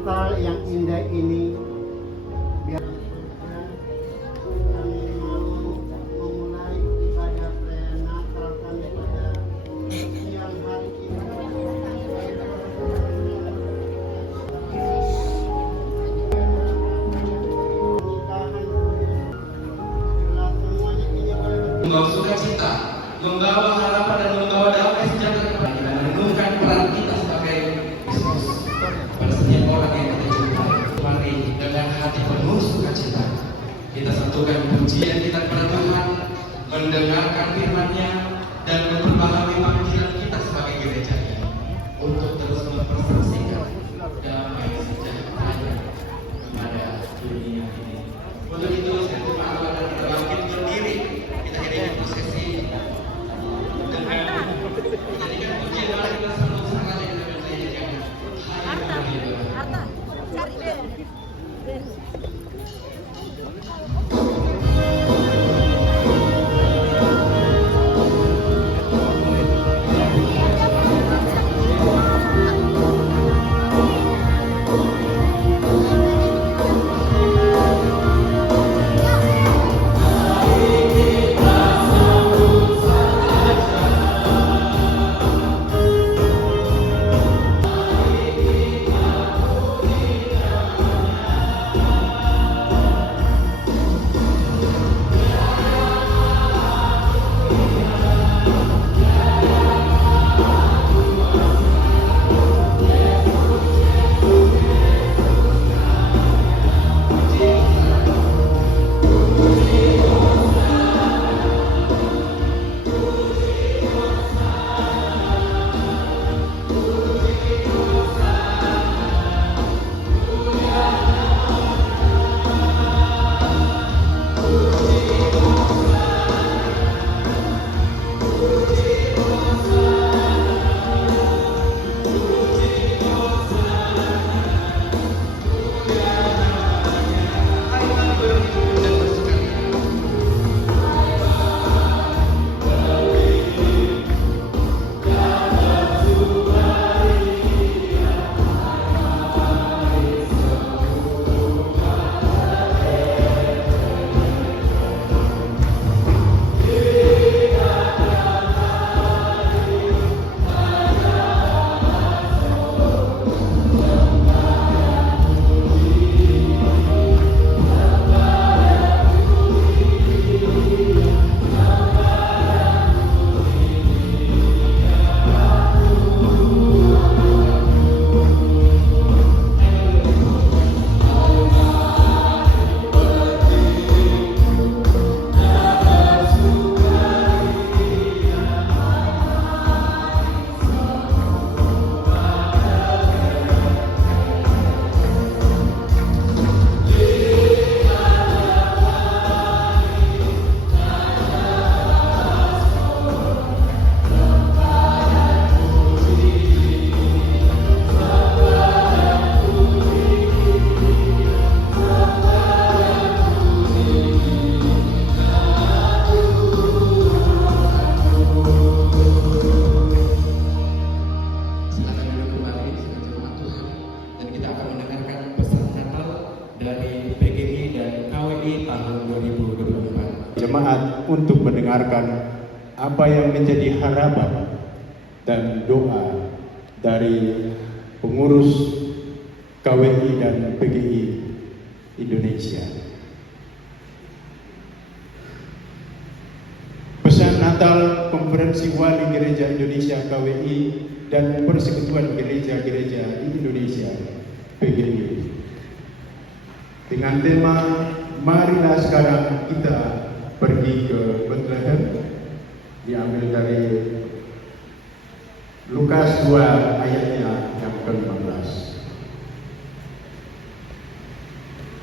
Natal yang indah ini, biar kami mau memulai ibadah perayaan Natal kami pada siang hari ini. Membawa sukacita, membawa harapan dan membawa damai sejahtera kepada kita, merenungkan peran kita sebagai Kristus pada setiap orang yang kita jumpai. Mari dengan hati penuh sukacita kita satukan pujian kita kepada Tuhan, mendengarkan firman-Nya dan memahami panggilan kita sebagai gereja ini untuk terus mempersaksikan damai sejahtera kepada dunia ini. Untuk itu saya coba Allah dan kita bangkit berdiri. Kita iringi prosesi dengan menyanyikan pujian yang kita sambut sangat yang kita menyanyikan. Harta, cari deh. Jemaat untuk mendengarkan apa yang menjadi harapan dan doa dari pengurus KWI dan PGI Indonesia. Pesan Natal Konferensi Wali Gereja Indonesia KWI dan Persekutuan Gereja-Gereja di Indonesia PGI dengan tema marilah sekarang kita pergi ke Bethlehem, diambil dari Lukas 2 ayatnya yang ke-15.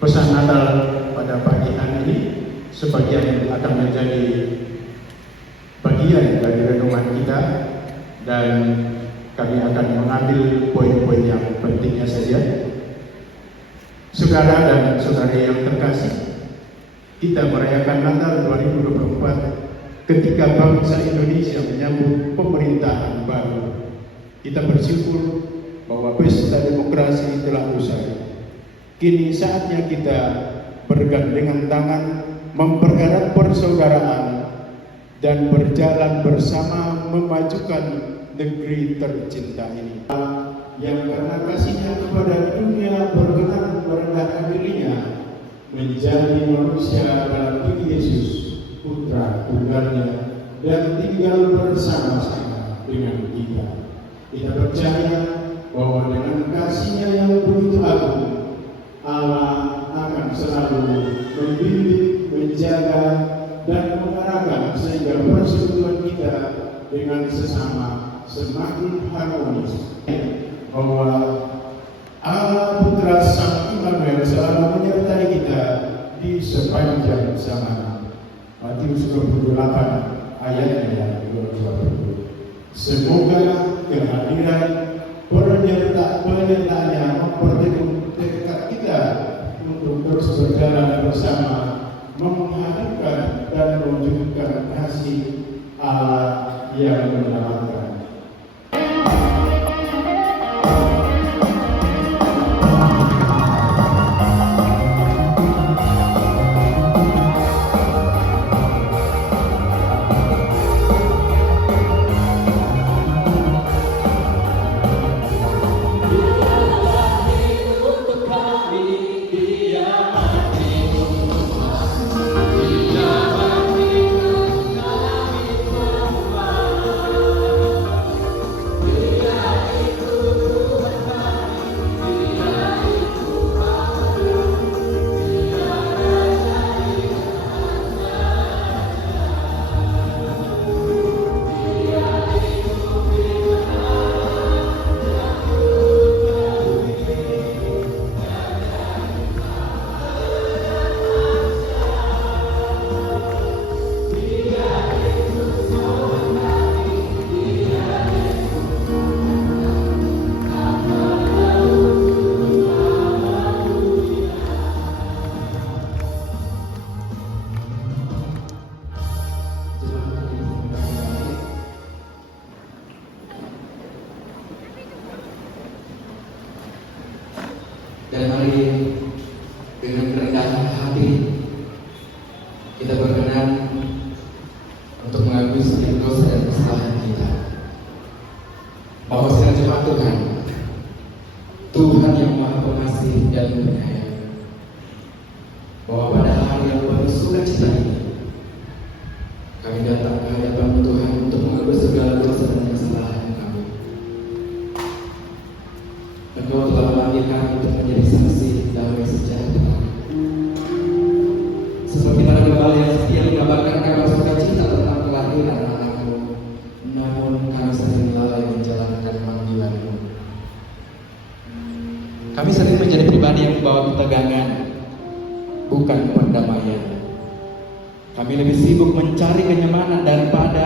Pesan Natal pada pagi hari ini sebagian akan menjadi bagian dari renungan kita dan kami akan mengambil poin-poin yang pentingnya saja. Saudara dan saudari yang terkasih, kita merayakan Natal 2024 ketika bangsa Indonesia menyambut pemerintahan baru. Kita bersyukur bahwa pesta demokrasi telah usai. Kini saatnya kita bergandengan tangan, mempererat persaudaraan, dan berjalan bersama memajukan negeri tercinta ini. Yang karena kasihnya kepada dunia berkenan merendahkan dirinya menjadi manusia dalam diri Yesus, Putra Tunggalnya, dan tinggal bersama-sama dengan kita. Kita percaya bahwa dengan kasihnya yang begitu agung, Allah akan selalu membimbing, menjaga, dan mengarahkan sehingga persekutuan kita dengan sesama semakin harmonis. Bahwa Allah Putra Sang Immanuel selalu menyertai kita di sepanjang zaman. Matius 28 ayatnya yang 20. Semoga kehadiran penyertaannya memperteguh tekad kita untuk terus berjalan bersama, menghadirkan dan mewujudkan kasih Allah yang menyelamatkan. Dan mari dengan kerendahan hati kita berkenan untuk mengakui segala dosa dan kesalahan kita. Bahwa secara jemaat Tuhan yang Maha Pengasih dan Penyayang, bahwa pada hari yang penuh sukacita ini kami datang ke hadapan Tuhan untuk mengakui segala dosa dan kesalahan kami. Engkau telah memanggil kami untuk menjadi saksi damai sejahtera. Seperti para gembala yang setia mengabarkan kabar sukacita tentang kelahiran anakmu, namun kami sering lalai menjalankan panggilanmu. Kami sering menjadi pribadi yang membawa ketegangan, bukan perdamaian. Kami lebih sibuk mencari kenyamanan daripada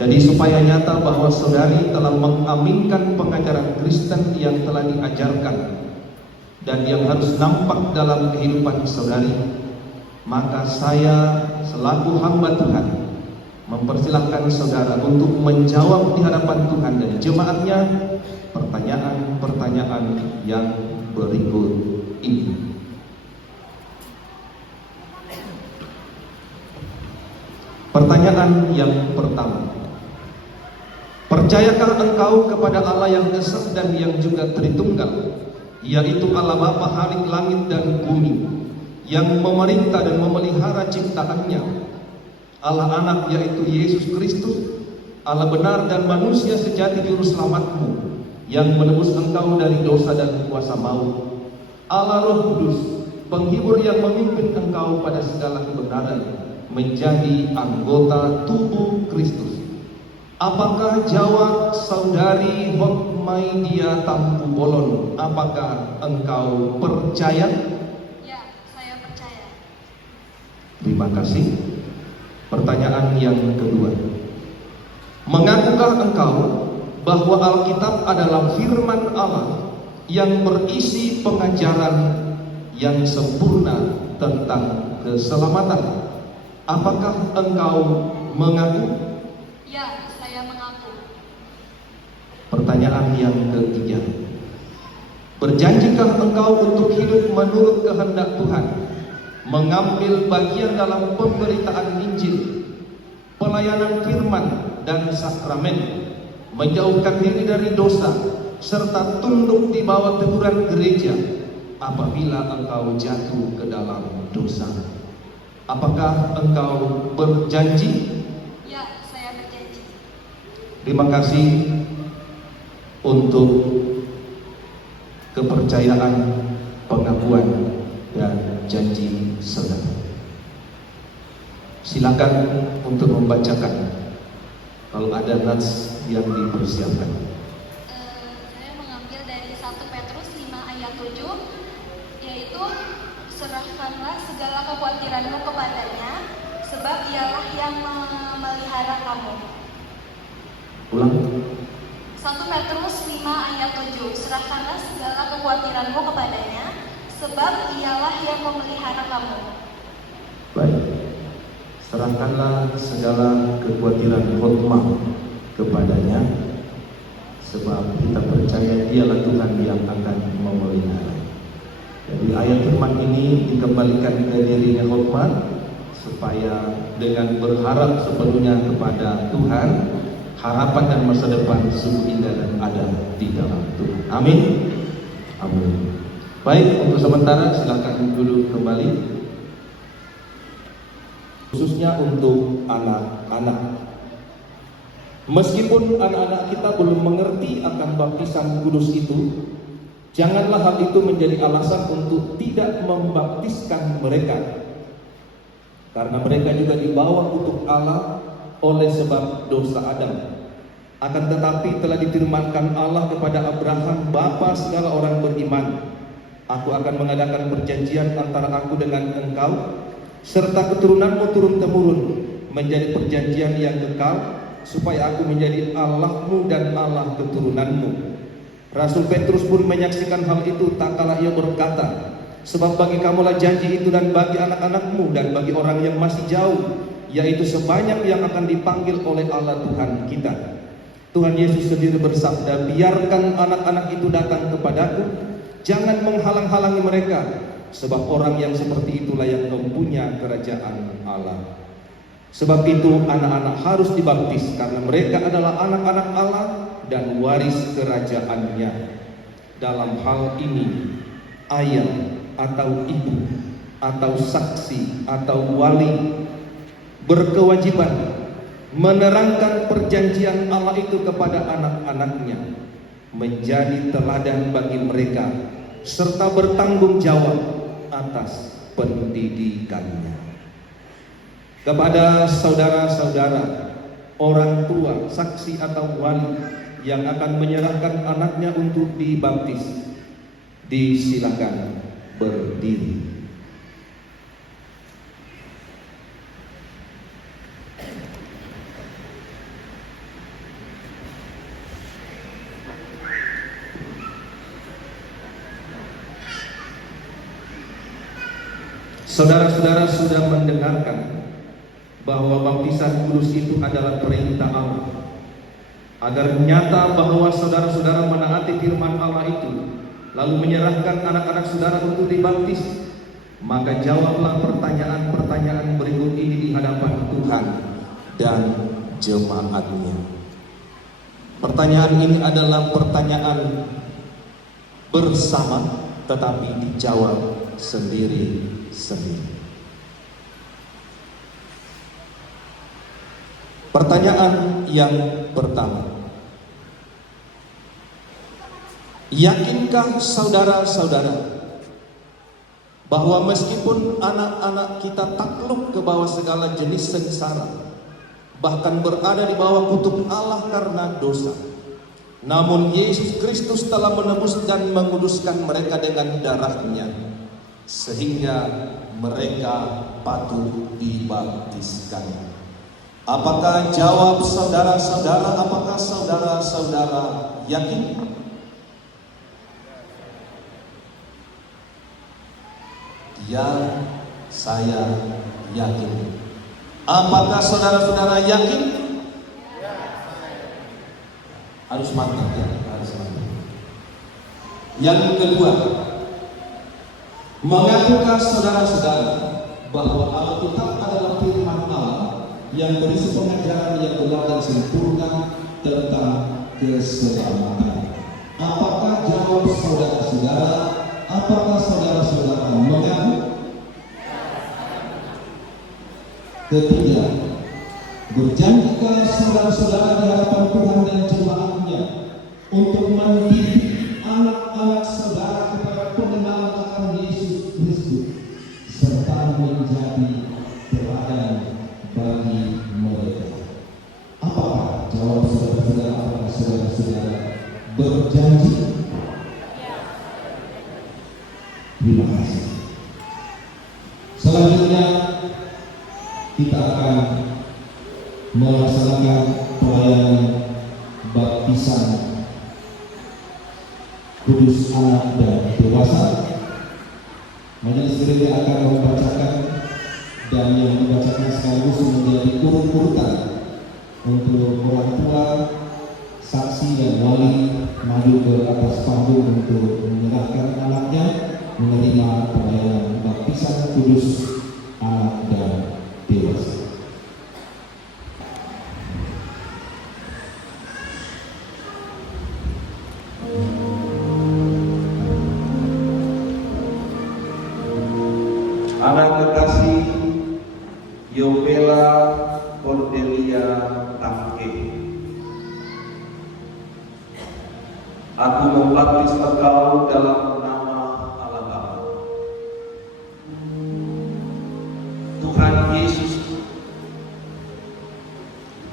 Jadi supaya nyata bahwa saudari telah mengaminkan pengajaran Kristen yang telah diajarkan dan yang harus nampak dalam kehidupan saudari, maka saya selaku hamba Tuhan mempersilahkan saudara untuk menjawab di hadapan Tuhan dan jemaatnya pertanyaan-pertanyaan yang berikut ini. Pertanyaan yang pertama, percayakah engkau kepada Allah yang esa dan yang juga Tritunggal, yaitu Allah Bapa Halik langit dan bumi, yang memerintah dan memelihara ciptaannya, Allah Anak yaitu Yesus Kristus, Allah benar dan manusia sejati juru selamatmu, yang menebus engkau dari dosa dan kuasa maut, Allah Roh Kudus, penghibur yang memimpin engkau pada segala kebenaran, menjadi anggota tubuh Kristus. Apakah jawab saudari Hotmaidia Tampu Bolon? Apakah engkau percaya? Ya, saya percaya. Terima kasih. Pertanyaan yang kedua, mengakukah engkau bahwa Alkitab adalah firman Allah yang berisi pengajaran yang sempurna tentang keselamatan? Apakah engkau mengaku? Ya, saya mengaku. Pertanyaan yang ketiga, berjanjikah engkau untuk hidup menurut kehendak Tuhan, mengambil bagian dalam pemberitaan Injil, pelayanan firman dan sakramen, menjauhkan diri dari dosa, serta tunduk di bawah teguran gereja apabila engkau jatuh ke dalam dosa? Apakah engkau berjanji? Ya, saya berjanji. Terima kasih untuk kepercayaan, pengakuan, dan janji saudara. Silakan untuk membacakan kalau ada nats yang dipersiapkan. Saya mengambil dari 1 Petrus 5 ayat 7, yaitu serahkanlah segala kekhawatiranmu kepadanya, sebab Dialah yang memelihara kamu. Ulang. 1 Petrus 5 ayat 7, serahkanlah segala kekhawatiranmu kepadanya, sebab Dialah yang memelihara kamu. Baik. Serahkanlah segala kekhawatiran khotmah kepadanya, sebab kita percaya Dialah Tuhan yang akan memelihara. Jadi ayat firman ini dikembalikan ke dirinya khotmah supaya dengan berharap sepenuhnya kepada Tuhan, harapan dan masa depan sungguh indah dan ada di dalam Tuhan. Amin. Amin. Baik, untuk sementara silakan dulu kembali, khususnya untuk anak-anak. Meskipun anak-anak kita belum mengerti akan baptisan kudus itu, janganlah hal itu menjadi alasan untuk tidak membaptiskan mereka, karena mereka juga dibawa untuk Allah oleh sebab dosa Adam. Akan tetapi telah difirmankan Allah kepada Abraham, bapa segala orang beriman, aku akan mengadakan perjanjian antara aku dengan engkau serta keturunanmu turun-temurun, menjadi perjanjian yang kekal, supaya aku menjadi Allahmu dan Allah keturunanmu. Rasul Petrus pun menyaksikan hal itu, tak kalah ia berkata, sebab bagi kamulah janji itu, dan bagi anak-anakmu, dan bagi orang yang masih jauh, yaitu sebanyak yang akan dipanggil oleh Allah Tuhan kita. Tuhan Yesus sendiri bersabda, biarkan anak-anak itu datang kepadaku, jangan menghalang-halangi mereka, sebab orang yang seperti itulah yang mempunyai kerajaan Allah. Sebab itu anak-anak harus dibaptis, karena mereka adalah anak-anak Allah dan waris kerajaannya. Dalam hal ini, ayah atau ibu atau saksi atau wali berkewajiban menerangkan perjanjian Allah itu kepada anak-anaknya, menjadi teladan bagi mereka, serta bertanggung jawab atas pendidikannya. Kepada saudara-saudara, orang tua, saksi atau wali yang akan menyerahkan anaknya untuk dibaptis, disilakan berdiri. Saudara-saudara sudah mendengarkan bahwa baptisan kudus itu adalah perintah Allah. Agar nyata bahwa saudara-saudara menaati firman Allah itu, lalu menyerahkan anak-anak saudara untuk dibaptis, maka jawablah pertanyaan-pertanyaan berikut ini di hadapan Tuhan dan jemaatnya. Pertanyaan ini adalah pertanyaan bersama, tetapi dijawab sendiri-sendiri. Pertanyaan yang pertama, yakinkah saudara-saudara bahwa meskipun anak-anak kita takluk ke bawah segala jenis sengsara, bahkan berada di bawah kutuk Allah karena dosa, namun Yesus Kristus telah menebus dan menguduskan mereka dengan darah-Nya, sehingga mereka patut dibaptiskan? Apakah jawab saudara-saudara, apakah saudara-saudara yakin? Ya, saya yakin. Apakah saudara-saudara yakin? Harus mantap ya, harus mantap. Yang kedua, mengakukah saudara-saudara bahwa Alkitab adalah firman Allah yang berisi pengajaran yang benar dan sempurna tentang keselamatan? Apakah jawab saudara-saudara? Apakah saudara-saudara mengaku? Ketiga, berjanjikah saudara-saudara di hadapan Tuhan dan jemaatnya untuk mendidik anak-anak saudara kepada pengenalan akan Yesus Kristus serta menjadi teladan bagi mereka? Apakah jawab saudara-saudara? Apakah saudara-saudara berjanji? Terima kasih. Selanjutnya kita akan melaksanakan pelayanan baptisan kudus anak dan dewasa. Majelis gereja akan membacakan, dan yang dibacakan sekaligus menjadi urut-urutan untuk orang tua, saksi dan wali maju ke atas panggung untuk menyerahkan anaknya menerima pelayanan baptisan kudus anak dan dewasa. Anak kekasih Yovela Cordelia Tangke, aku membaptis engkau dalam nama Allah Bapa, Tuhan Yesus,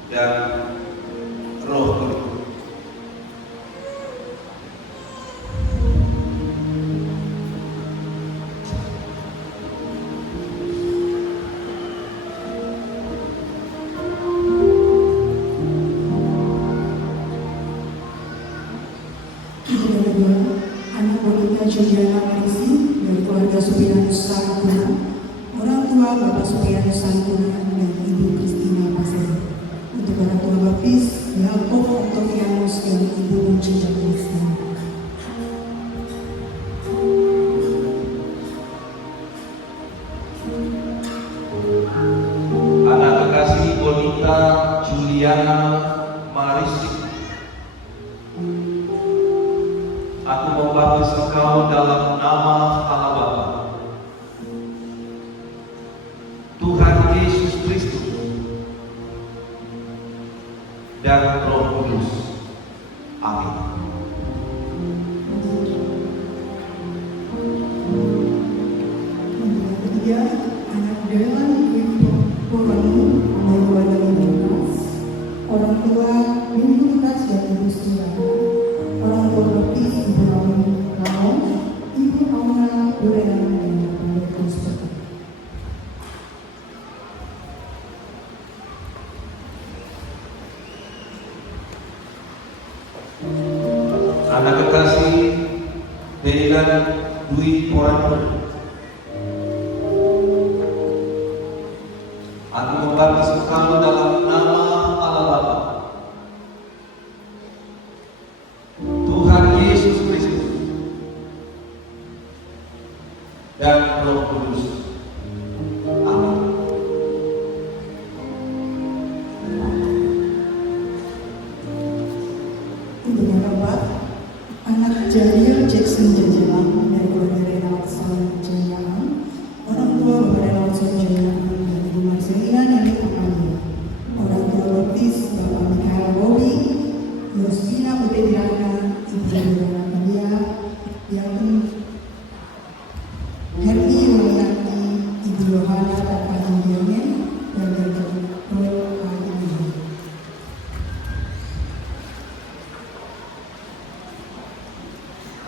dan Roh Kudus. Anak wanita Juliana Marisi dari keluarga Supianus Santuna, orang tua Bapak Supianus Santuna dan Ibu Kristina Pasir. Untuk orang tua baptis, Yakob Octavianus dan Ibu Uncita Kristina. Anak kekasih Bonita Juliana Marisi, aku membaptis engkau dalam nama Allah Bapa, Tuhan Yesus Kristus, dan Roh Kudus. Amin. Untuk yang ketiga, anak Dewan Ibu Puranu dari keluarga Lukas, orang tua Winnie Lukas dan Ibu Stirana, orang tua baptis Ibu Raun, Ibu Auna Durenan dan Bapak Kristus. Anak kekasih Berilan Dwi Porano, Jadiel Jackson Jajalang dan keluarga Renaldson Jajalang, orang tua Bapak Renaldson Jajalang dan Ibu Marcelina Nini Pamali, orang tua baptis Bapak Mikhail Bobi, Yosvina Putri Dirana, Ibu Dirana Kalia, Yakin Herdi Yulianti, Ibu Yohana Tanpa Indiomen, dan Dr. Roy Adini.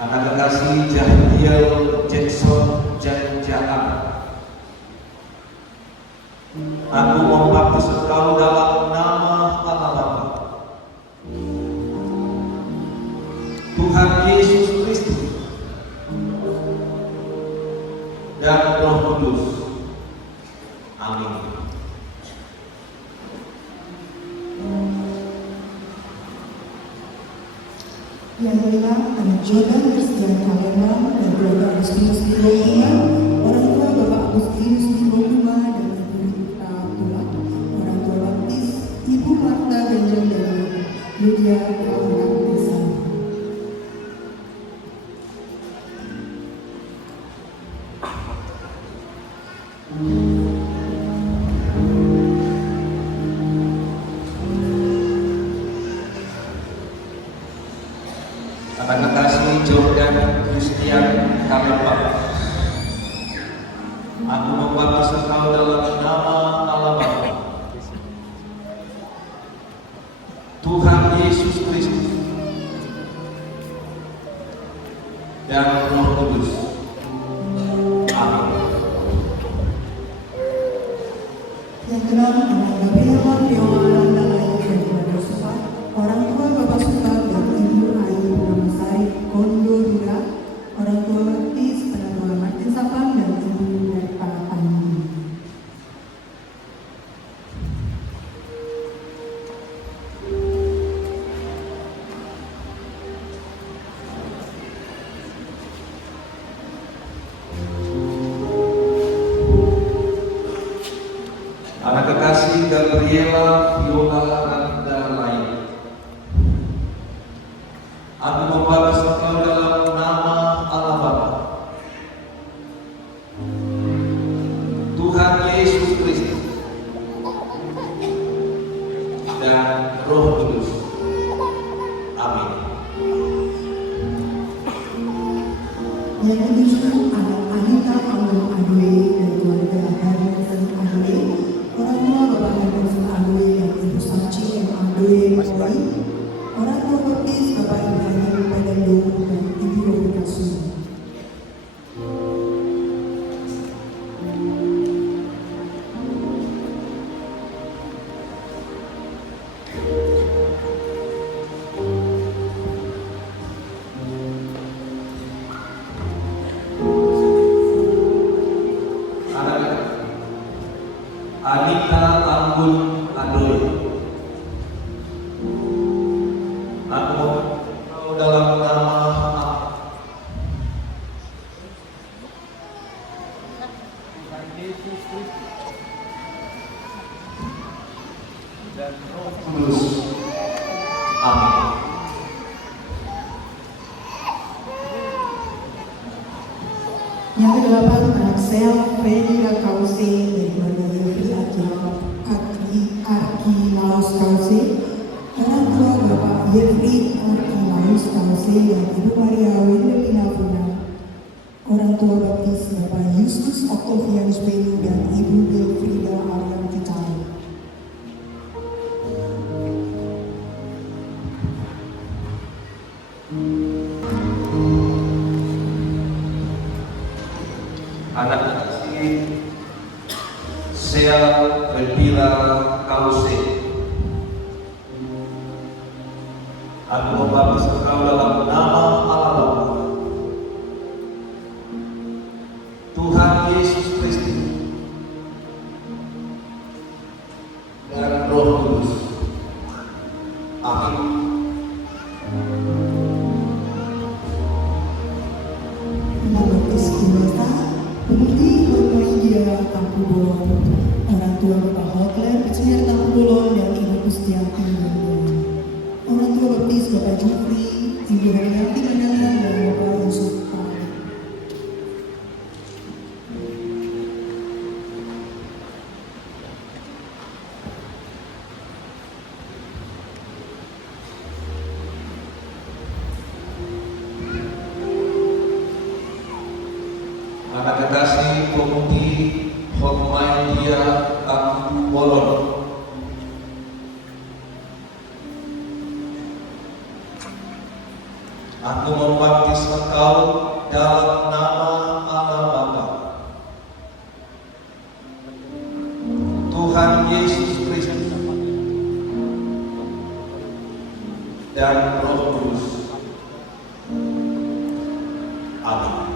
Anak kekasih Jahdiel Jackson Janjaan, aku membaptis engkau dalam nama Allah Bapa, Tuhan Yesus Kristus, dan Roh Kudus. Amin. Yang kelima, anak Jordan Christian Kalembang dan keluarga Agustinus di Boguma, orang tua Bapak Agustinus di Boguma dan Ibu Rita Abdullah, orang tua baptis Ibu Marta Ganjeng dan Lydia Anak Desa. Anak kekasih Jordan Christian Kalembang, aku membaptis engkau dalam nama Allah Bapa, Tuhan Yesus Kristus, dan Roh Kudus. Amin. Yang keenam, anak Gabriel Martio Aranda Lain dan keluarga Supa, orang tua Bapak Supa dan Ibu Ayu Ramasari Kondo Dura, orang tua baptis Penatua Martin Sapang dan Ibu Nerpa Andi. Anak kekasih Gabriela Viola Randa Lain, aku membaptis engkau dalam nama Allah Bapa, Tuhan Yesus Kristus, dan Roh Kudus. Amin. Yang ketujuh, anak Anita Anggun Adwe dan keluarga Harrison Adwe, orang tua Bapak Harrison Adwe dan Ibu Sachi M. Adwe Mawai, orang tua baptis Bapak Ibrahim Padando dan Ibu Robika Sumi. Anita Anggun Adwe, aku membaptis engkau dalam nama Allah, Tuhan Yesus Kristus, dan Roh Kudus. Amin. Yang kedelapan, anak Sel Freddy Kause dari keluarga Yofri Arki Laos Kause, orang tua Bapak Yofri Arki Laos Kause dan Ibu Maria Wendelina Puna, orang tua baptis Bapak Justus Octavianus Benu dan Ibu Belfrida Ariam Vitali. Anak kekasih Sel Belvira Kause, aku membaptis engkau dalam nama Allah Bapa, Tuhan Yesus Kristus, dan Roh Kudus. Amin. Baptis Kimota, Pemutih India Tampu Bolon, orang tua Bapak Hotler Pecinar Tampu Bolon dan Ibu Kustianti, orang tua baptis Bapak Jufri, Ibu Herianti Mandangan dan Komiti Hotmaidia Aku Bolon. Aku membaptis engkau dalam nama Allah Bapa, Tuhan Yesus Kristus, dan Roh Kudus. Amin.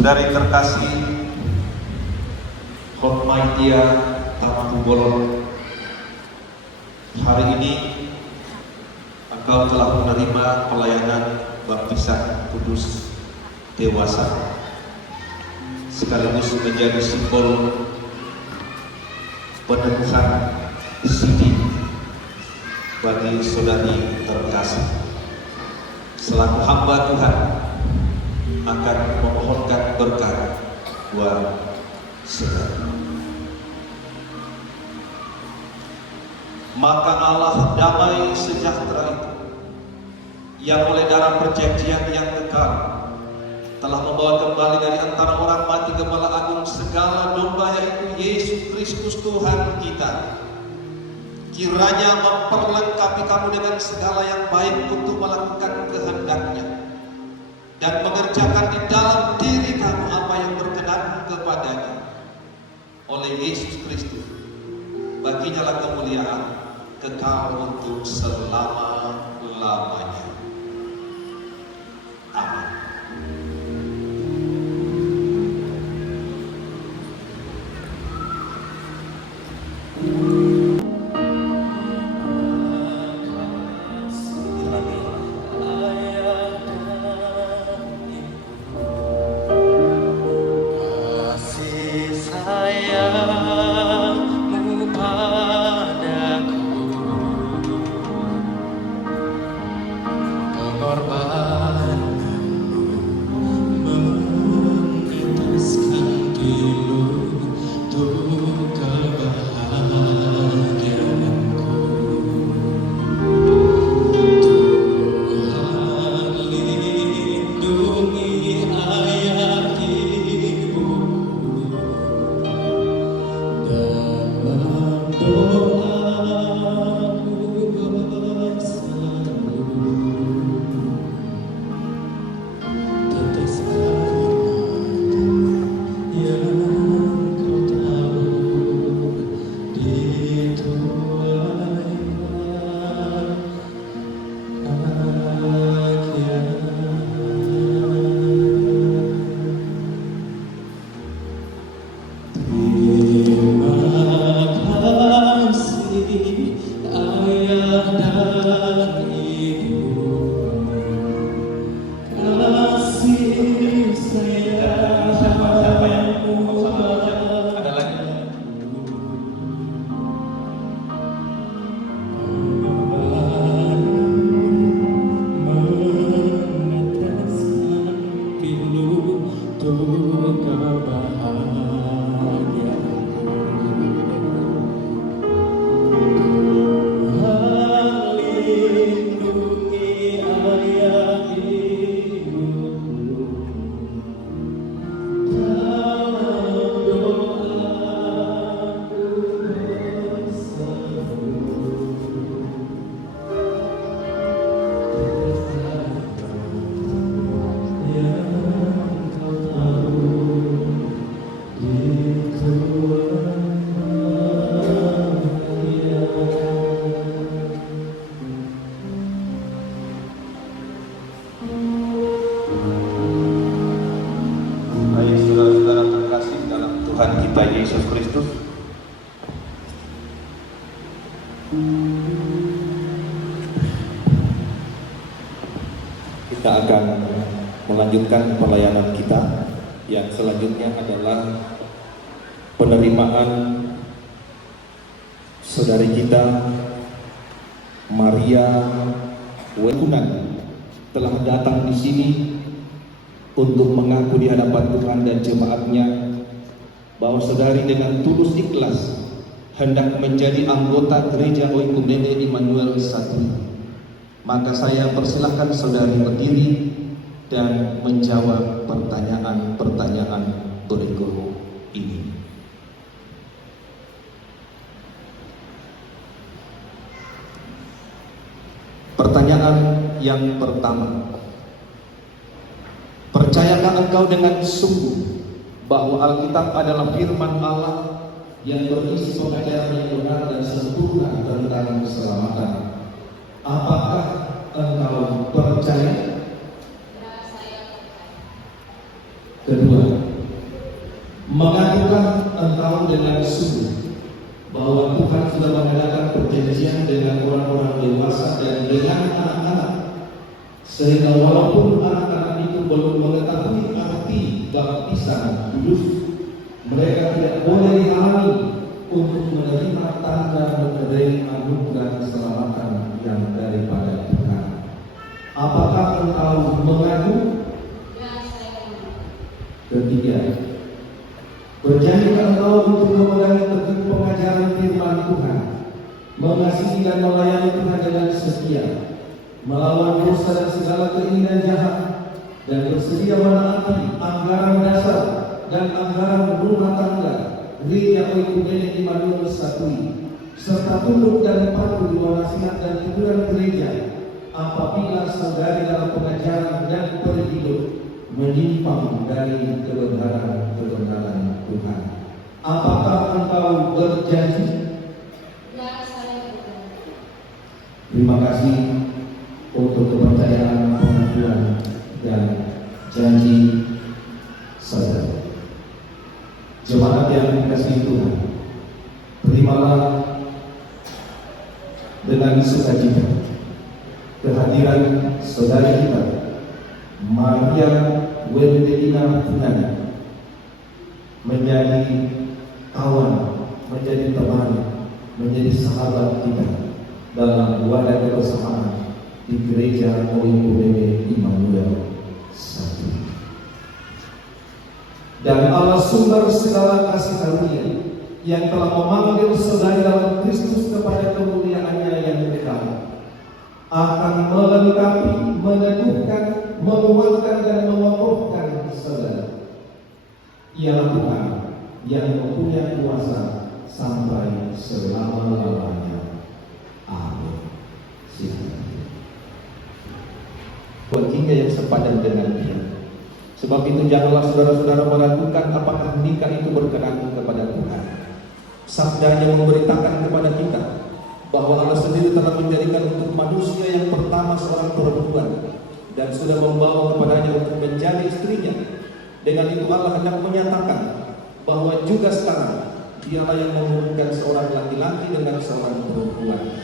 Saudari terkasih, Hotmaidia Aku Bolon, hari ini engkau telah menerima pelayanan baptisan kudus dewasa, sekaligus menjadi simbol peneguhan sidi bagi saudari terkasih. Selaku hamba Tuhan akan memohonkan berkat buat saudara. Maka Allah damai sejahtera itu, yang oleh darah perjanjian yang kekal telah membawa kembali dari antara orang mati Gembala Agung segala domba, yaitu Yesus Kristus Tuhan kita, kiranya memperlengkapi kamu dengan segala yang baik untuk melakukan kehendak-Nya dan mengerjakan di dalam diri kamu apa yang berkenan kepadanya. Oleh Yesus Kristus, baginya lah kemuliaan kekal untuk selama-lamanya. Amin. Kita akan melanjutkan pelayanan kita yang selanjutnya adalah penerimaan saudari kita Maria Wekunan telah datang di sini untuk mengaku di hadapan Tuhan dan jemaatnya bahwa saudari dengan tulus ikhlas hendak menjadi anggota gereja Oikumene Immanuel I. Maka saya persilahkan saudari berdiri dan menjawab pertanyaan-pertanyaan berikut ini. Pertanyaan yang pertama, percayakah engkau dengan sungguh bahwa Alkitab adalah firman Allah yang berisi pengajaran yang benar dan sempurna tentang keselamatan? Apakah engkau percaya? Kedua, mengakukah engkau dengan sungguh bahwa Tuhan sudah mengadakan perjanjian dengan orang-orang dewasa dan dengan anak-anak, sehingga walaupun anak-anak itu belum mengetahui arti baptisan kudus, mereka tidak boleh dihalangi untuk menerima tanda menerima anugerah keselamatan yang daripada Tuhan. Apakah engkau mengaku? Ketiga, berjanjikah engkau untuk memegangi teguh pengajaran firman Tuhan, mengasihi dan melayani Tuhan dengan setia, melawan dosa dan segala keinginan jahat, dan bersedia menaati anggaran dasar dan anggaran rumah tangga gereja Oikumene Immanuel I, serta tunduk dan patuh di bawah nasihat dan teguran gereja apabila saudari dalam pengajaran dan berhidup menyimpang dari kebenaran Tuhan. Apakah engkau berjanji? Ya, saya berjanji. Terima kasih untuk kepercayaan, pengakuan dan janji saudara. Jemaat yang dikasihi Tuhan, terimalah dengan sukacita kehadiran saudari kita Maria Wekunan menjadi kawan, menjadi teman, menjadi sahabat kita dalam wadah kebersamaan di gereja Oikumene Immanuel I. Dan Allah sumber segala kasih karunia yang telah memanggil saudari dalam Kristus kepada kemuliaannya yang kekal akan melengkapi, meneguhkan, menguatkan dan mengokohkan saudara. Ialah Tuhan yang mempunyai kuasa sampai selama-lamanya. Amin. Silakan. Bertiga yang sepadan dengan dia. Sebab itu janganlah saudara-saudara meragukan apakah nikah itu berkenan kepada Tuhan. Sabdanya memberitakan kepada kita bahwa Allah sendiri telah menjadikan untuk manusia yang pertama seorang perempuan dan sudah membawa kepadanya untuk menjadi istrinya. Dengan itu Allah hendak menyatakan bahwa juga sekarang dialah yang menghubungkan seorang laki-laki dengan seorang perempuan.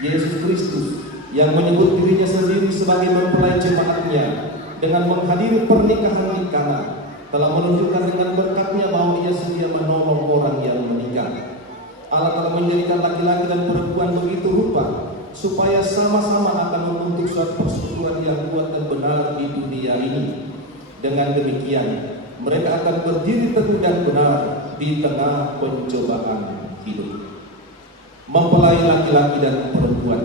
Yesus Kristus yang menyebut dirinya sendiri sebagai mempelai jemaatnya dengan menghadiri pernikahan di Kana telah menunjukkan dengan berkatnya bahwa ia sedia menolong orang yang menikah. Allah telah menjadikan laki-laki dan perempuan begitu rupa supaya sama-sama akan membentuk suatu persekutuan yang kuat dan benar di dunia ini. Dengan demikian mereka akan berdiri teguh dan benar di tengah pencobaan hidup. Mempelai laki-laki dan perempuan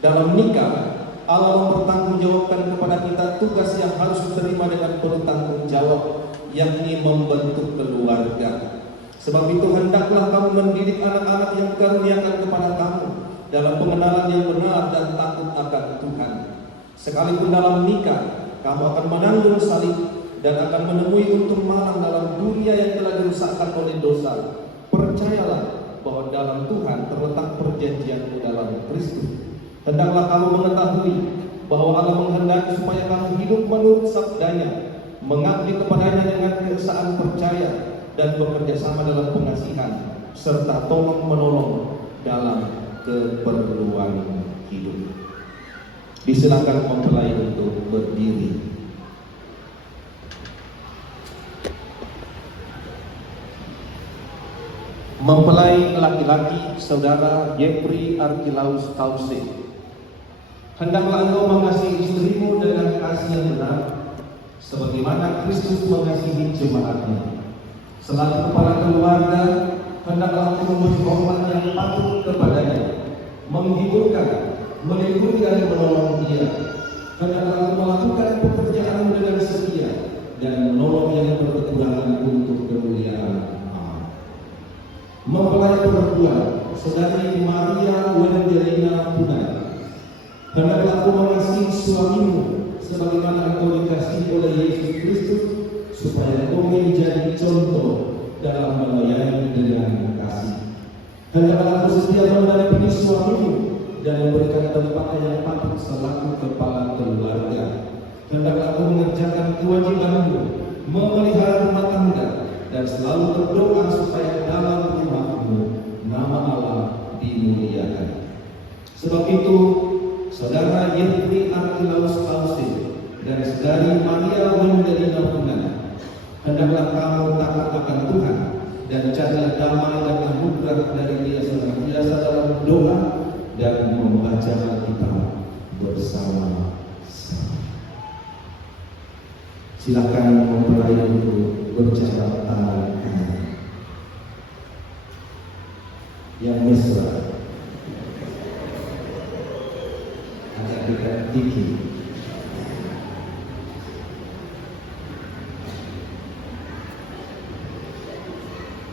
dalam nikah, Allah mempertanggungjawabkan kepada kita tugas yang harus diterima dengan penuh tanggung jawab, yakni membentuk keluarga. Sebab itu hendaklah kamu mendidik anak-anak yang dikaruniakan kepada kamu dalam pengenalan yang benar dan takut akan Tuhan. Sekalipun dalam nikah, kamu akan menanggung salib dan akan menemui untung malang dalam dunia yang telah dirusakkan oleh dosa. Percayalah bahwa dalam Tuhan terletak perjanjianmu dalam Kristus. Hendaklah kamu mengetahui bahwa Allah menghendaki supaya kamu hidup menurut sabdanya, mengabdi kepadanya dengan keesaan percaya dan bekerja sama dalam pengasihan serta tolong menolong dalam keperluan hidup. Disilakan mempelai untuk berdiri. Mempelai laki-laki saudara Jeffrey Arkilaus Tause, hendaklah engkau mengasihi istrimu dengan kasih yang benar, sebagaimana Kristus mengasihi jemaatnya. Selaku kepala keluarga, hendaklah engkau memberi hormat yang patut kepadanya, menghiburkan, melindungi dan menolong dia. Hendaklah engkau melakukan pekerjaanmu dengan setia dan menolong yang berkekurangan untuk kemuliaan Allah. Mempelai perempuan, saudari Maria Wendelina Punai, hendaklah engkau mengasihi suamimu sebagaimana engkau dikasihi oleh Yesus Kristus, supaya engkau menjadi contoh dalam melayani dengan kasih. Hendaklah engkau setia mendampingi suamimu dan memberikan tempat yang patut selaku kepala keluarga. Hendaklah engkau mengerjakan kewajibanmu, memelihara rumah tangga, dan selalu berdoa supaya dalam rumahmu nama Allah dimuliakan. Sebab itu, saudara Jeffrey Arkilaus Tause dan saudari Maria Wendelina Punai, hendaklah kamu taat akan Tuhan dan cari damai dan anugerah dari Dia senantiasa dalam doa dan membaca Alkitab bersama-sama. Silakan mempelai untuk berjabat tangan kanan yang mesra, agak dekat dikit.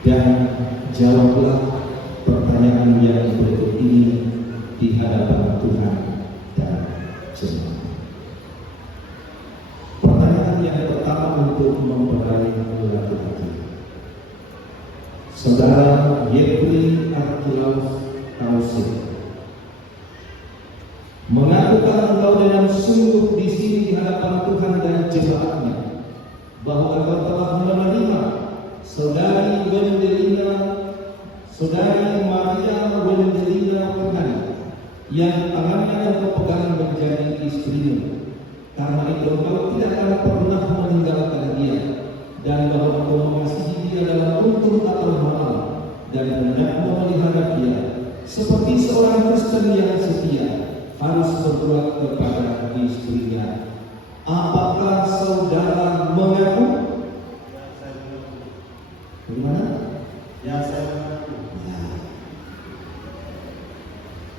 Dan jawablah pertanyaan yang berikut ini di hadapan Tuhan dan jemaat. Pertanyaan yang pertama untuk mempelai laki-laki. Saudara Jeffrey Arkilaus Tause, mengatakan engkau dengan sungguh di sini di hadapan Tuhan dan jemaatnya bahwa engkau telah menerima saudari Wendelina, saudari Maria Wendelina Punai, yang tangannya engkau pegang menjadi istrimu. Karena itu engkau tidak akan pernah meninggalkan dia, dan bahwa engkau mengasihi dia dalam untung atau malam, dan hendak memelihara dia seperti seorang Kristen yang setia harus berbuat kepada istrinya. Apakah saudara mengaku? Bagaimana? Ya, saya mengaku. Ya.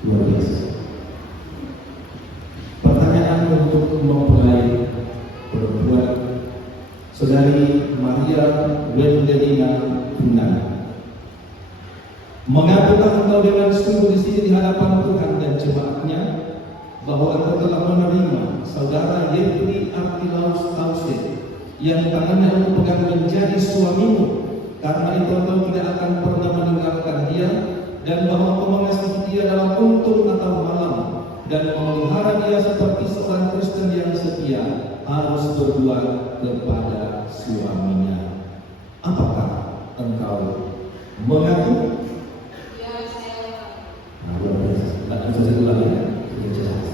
Luar biasa. Pertanyaan untuk mempelai perempuan, saudari Maria Wendelina Punai, mengapakah engkau dengan sungguh di sini di hadapan Tuhan dan jemaatnya bahwa engkau telah menerima saudara Jeffrey Arkilaus Tause yang tangannya engkau pegang menjadi suamimu, karena itu engkau tidak akan pernah meninggalkan dia, dan bahwa engkau mengasihi dia dalam untung atau malam, dan memelihara dia seperti seorang Kristen yang setia harus berbuat kepada suaminya. Apakah engkau mengaku? Ya, saya. Nah, luar biasa. Tak bisa saya ulang ya, sudah jelas.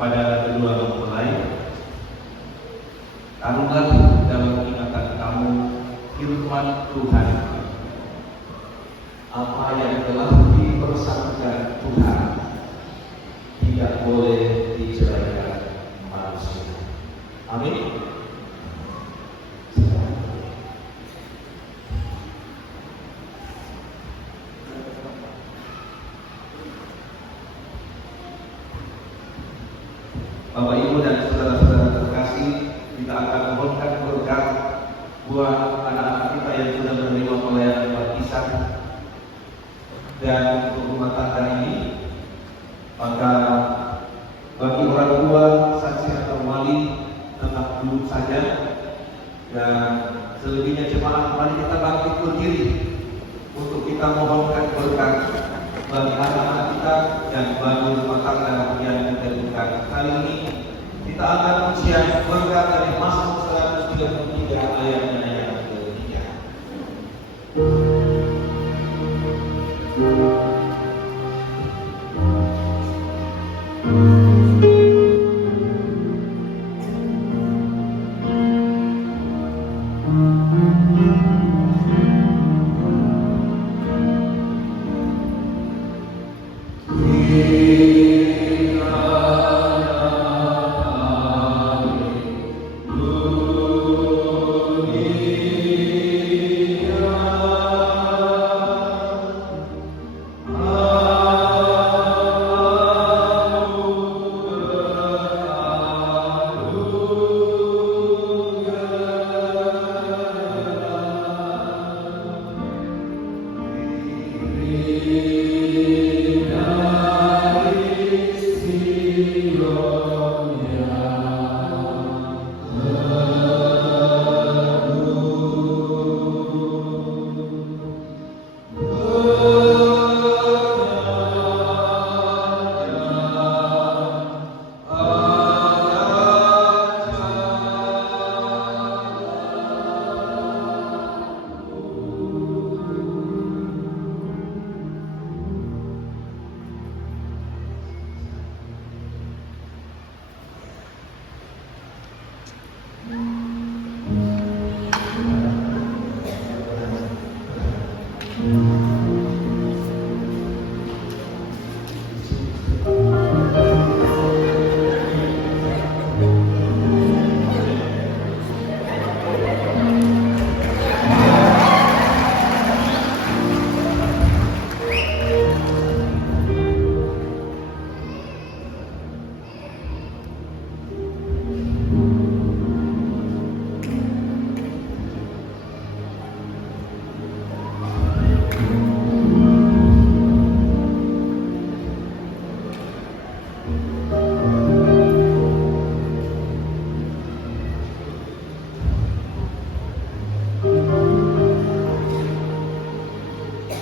Kepada kedua mempelai, taruhlah dalam ingatan kamu firman Tuhan. Apa yang telah dipersangkakan Tuhan tidak boleh diceraikan manusia. Amin. Ibu dan saudara-saudara terkasih, kita akan mohonkan berkat buat anak-anak kita yang sudah menerima pelayanan baptisan dan untuk rumah tangga ini. Maka bagi orang tua, saksi atau wali tetap duduk saja, dan selebihnya jemaat mari kita bangkit berdiri untuk kita mohonkan berkat bagi anak-anak kita dan bagi rumah tangga yang kita butuhkan. Kali ini kita akan ujian berkat dari Mazmur 133 ayat yang ketiga.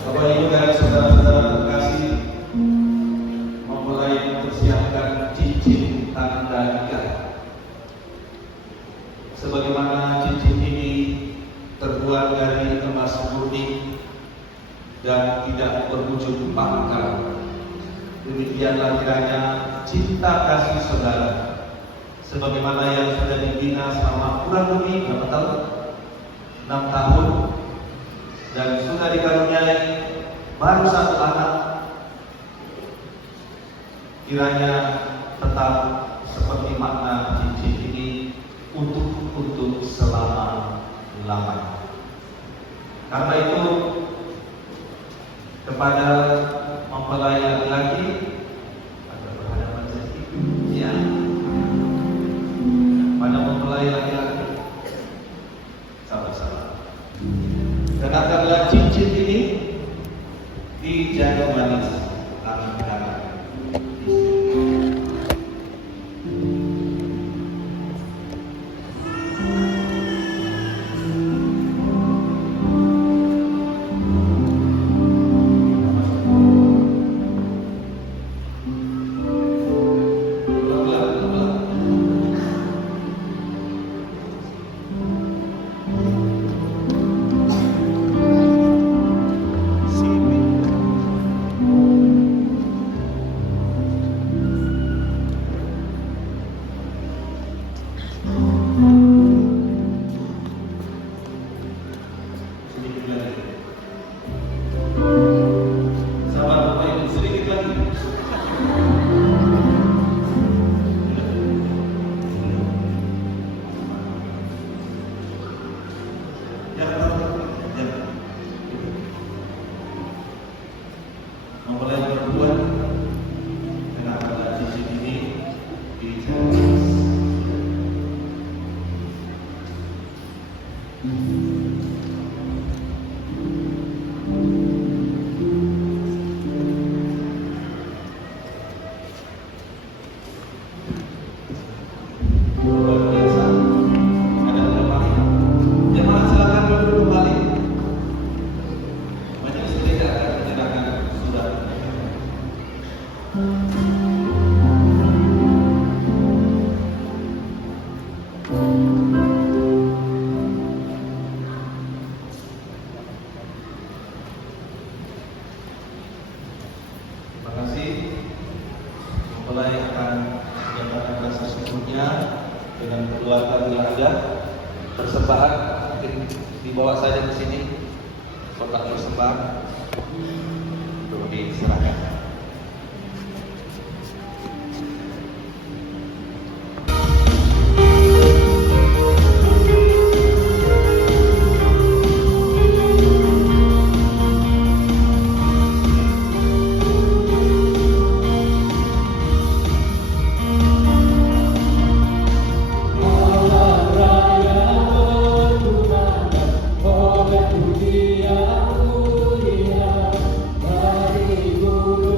Bapak Ibu dan saudara-saudara terkasih, memulai mempersiapkan cincin tanda nikah. Sebagaimana cincin ini terbuat dari emas murni dan tidak berujung pangkal, demikianlah kiranya cinta kasih saudara sebagaimana yang sudah dibina selama kurang lebih berapa tahun? 6 tahun, dan sudah dikaruniai baru 1 anak, kiranya tetap seperti makna cincin ini untuk selama-lamanya. Karena itu kepada mempelai laki-laki ada berhadapan sedikit, ya, pada mempelai laki-laki sabar-sabar. Kenakanlah cincin ini dijaga manis tangan kanan. Luar biasa. Ada lemari. Jemaah silakan duduk kembali. Majelis gereja silakan sudah. Terima kasih. Mulai akan menyatakan rasa syukurnya dengan keluarga bila ada persembahan, mungkin dibawa saja ke sini kotak persembahan untuk diserahkan. Oleh puji yang mulia, dari guru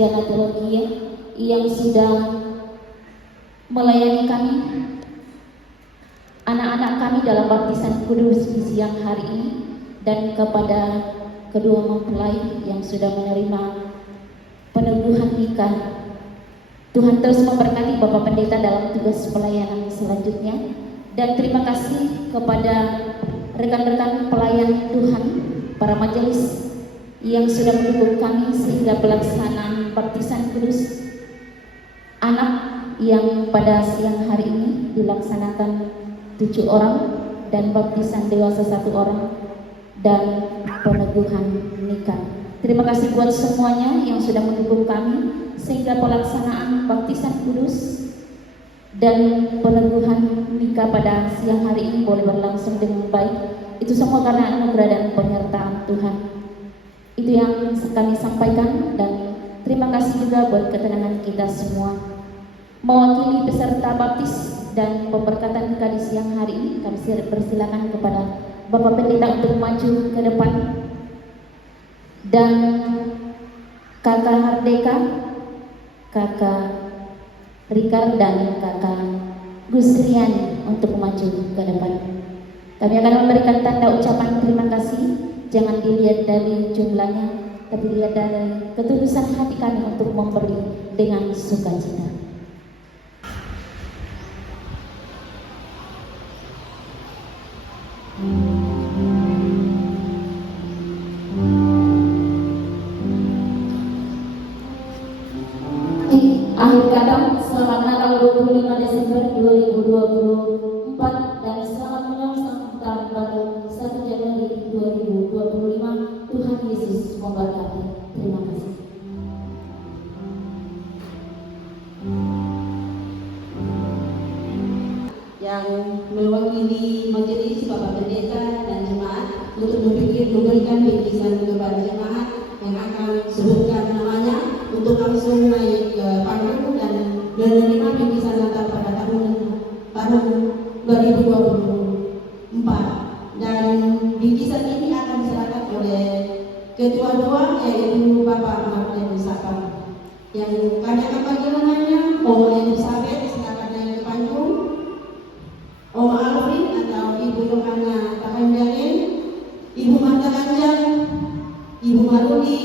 Sarjana Teologi yang sudah melayani kami, anak-anak kami dalam baptisan kudus di siang hari ini, dan kepada kedua mempelai yang sudah menerima peneguhan nikah. Tuhan terus memberkati Bapak Pendeta dalam tugas pelayanan selanjutnya, dan terima kasih kepada rekan-rekan pelayan Tuhan, para majelis yang sudah mendukung kami sehingga pelaksanaan baptisan kudus anak yang pada siang hari ini dilaksanakan 7 orang, dan baptisan dewasa 1 orang, dan peneguhan nikah. Terima kasih buat semuanya yang sudah mendukung kami sehingga pelaksanaan baptisan kudus dan peneguhan nikah pada siang hari ini boleh berlangsung dengan baik. Itu semua karena anugerah dan penyertaan Tuhan. Itu yang kami sampaikan, dan terima kasih juga buat ketenangan kita semua. Mewakili peserta baptis dan pemberkatan nikah di siang hari ini, kami persilakan kepada Bapak Pendeta untuk maju ke depan, dan Kakak Hardeka, Kakak Rikar, dan Kakak Gusriani untuk maju ke depan. Kami akan memberikan tanda ucapan terima kasih. Jangan dilihat dari jumlahnya, tapi lihat dari ketulusan hati kami untuk memberi dengan sukacita. Akhir kata, selamat Natal 25 Desember 2024, dan selamat menyongsong tahun baru 1 Januari 2025. Tuhan Yesus memberkati. Terima kasih. Yang mewakili majelis Bapak Pendeta dan jemaat untuk memberikan bingkisan kepada jemaat yang akan sebutkan namanya untuk langsung naik ke panggung dan menerima bingkisan Natal pada tahun 2024. Dan bingkisan ini akan diserahkan oleh Ketua Doa, yaitu Bapak Martin Sapang. Yang kami akan bagi namanya Om Elizabeth, silakan naik ke panggung. Om Alvin atau Ibu Yohana Tahandarin, Ibu Marta Ganjar, Ibu Maruli.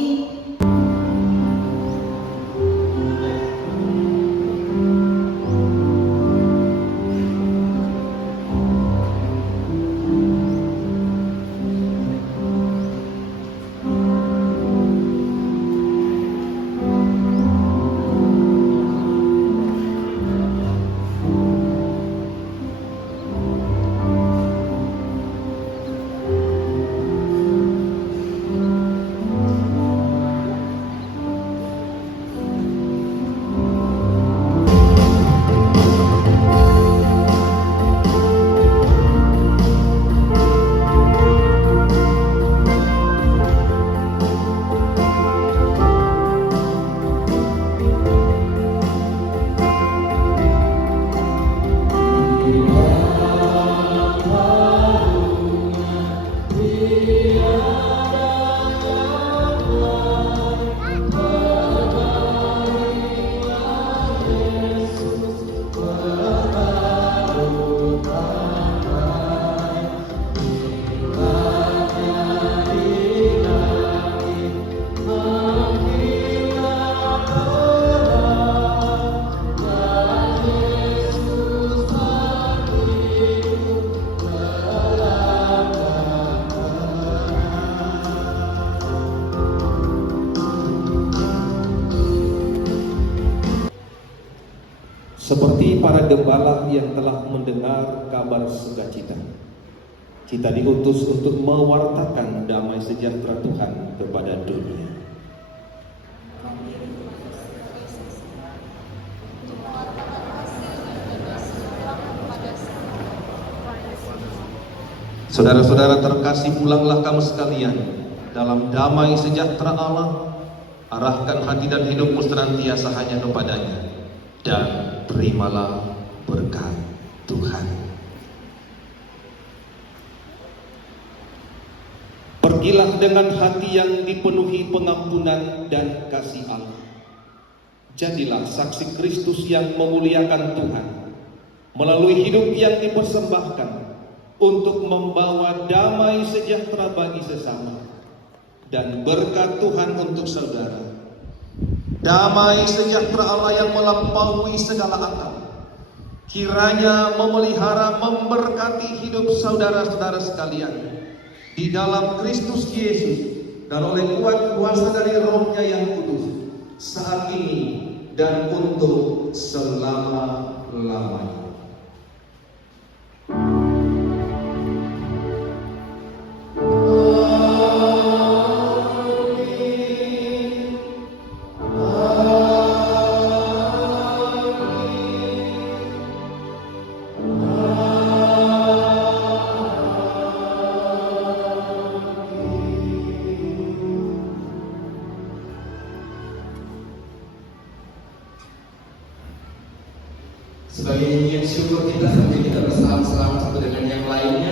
Seperti para gembala yang telah mendengar kabar sukacita, kita diutus untuk mewartakan damai sejahtera Tuhan kepada dunia. Saudara-saudara terkasih, pulanglah kamu sekalian dalam damai sejahtera Allah. Arahkan hati dan hidupmu senantiasa hanya kepadanya, dan terimalah berkat Tuhan. Pergilah dengan hati yang dipenuhi pengampunan dan kasih Allah. Jadilah saksi Kristus yang memuliakan Tuhan melalui hidup yang dipersembahkan untuk membawa damai sejahtera bagi sesama dan berkat Tuhan untuk saudara. Damai sejahtera Allah yang melampaui segala akal kiranya memelihara, memberkati hidup saudara-saudara sekalian di dalam Kristus Yesus dan oleh kuat kuasa dari Roh-Nya yang kudus saat ini dan untuk selama-lamanya. Sebagai nyanyian syukur kita sambil kita bersama-sama satu dengan yang lainnya.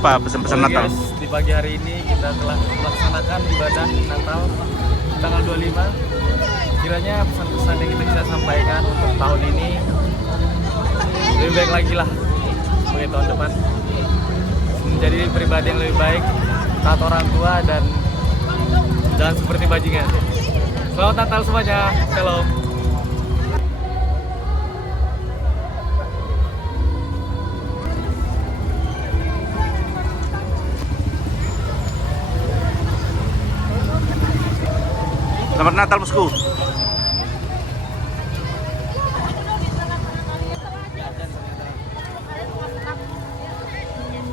Apa pesan-pesan Natal? Guys, di pagi hari ini kita telah melaksanakan ibadah Natal tanggal 25. Kiranya pesan-pesan yang kita bisa sampaikan untuk tahun ini lebih baik lagi lah sebagai tahun depan, menjadi pribadi yang lebih baik, taat orang tua dan jangan seperti bajingan. Selamat Natal semuanya. Shalom. Selamat Natal bosku.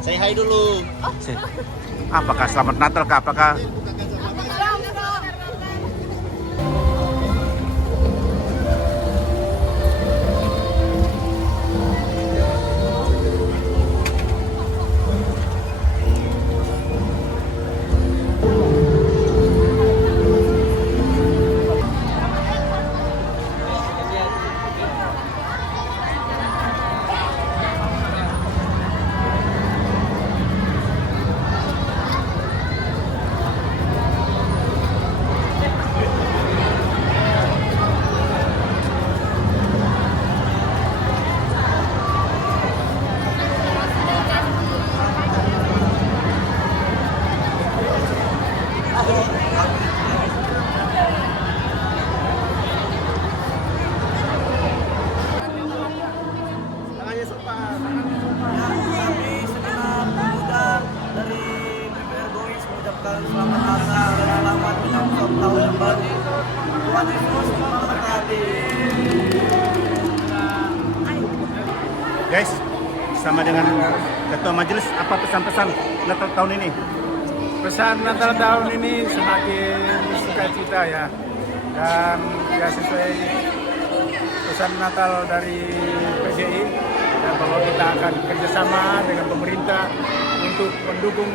Say hi dulu. Apakah Selamat Natal kah? Apakah Selamat Natal dan selamat menyambut tahun yang baru. Tuhan Yesus memberkati. guys, sama dengan Ketua Majelis, apa pesan-pesan Natal tahun ini? Pesan Natal tahun ini semakin sukacita ya, dan ya sesuai pesan Natal dari PGI ya, bahwa kita akan kerjasama dengan pemerintah untuk mendukung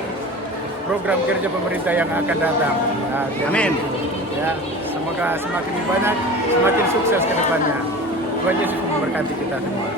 program kerja pemerintah yang akan datang. Nah, Amin. Ya, semoga semakin banyak, semakin sukses ke depannya. Tuhan Yesus memberkati kita semua.